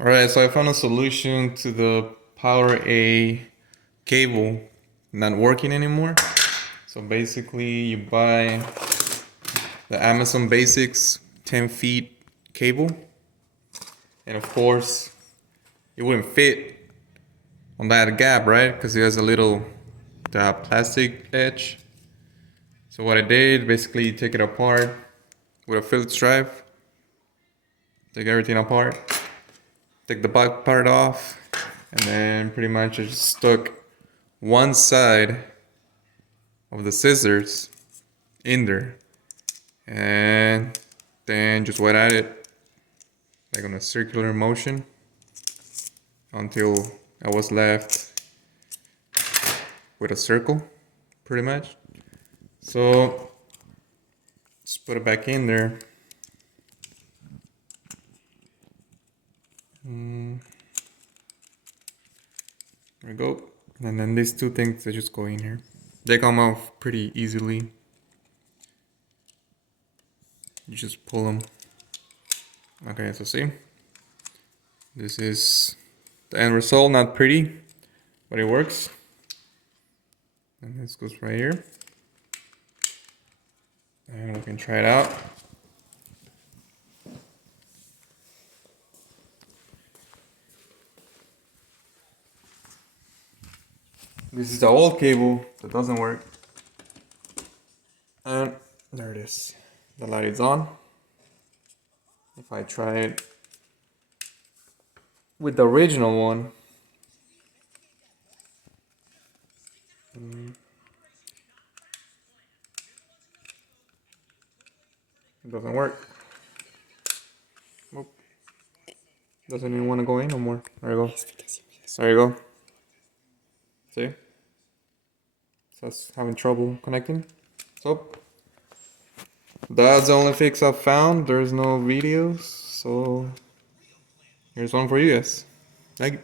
Alright, so I found a solution to the Power A cable not working anymore. So basically you buy the Amazon Basics 10 feet cable, and of course it wouldn't fit on that gap, right? Because it has a little plastic edge. So what I did, basically you take it apart with a Phillips drive, take everything apart, take the back part off, and then pretty much I just stuck one side of the scissors in there, and then just went at it like on a circular motion until I was left with a circle, pretty much. So just put it back in there. There we go. And then these two things, they just go in here. They come off pretty easily. You just pull them. Okay, so see, this is the end result. Not pretty, but it works. And this goes right here, and we can try it out. This is the old cable that doesn't work, and there it is. The light is on. If I try it with the original one, it doesn't work. Nope. Doesn't even want to go in no more. There you go. There you go. See? So it's having trouble connecting. So that's the only fix I've found. There's no videos, so here's one for you guys. Thank you.